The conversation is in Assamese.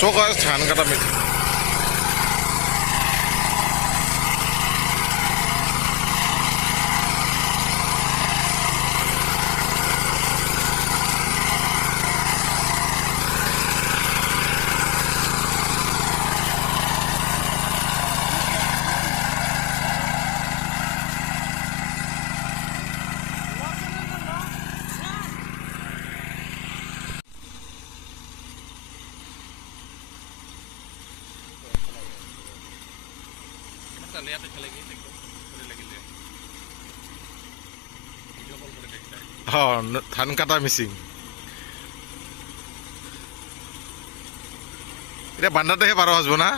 So guys, ধান কাটা মেচিন ধান কাটা মেচিন এটা বান্ধাতেহে 12 বাজব না।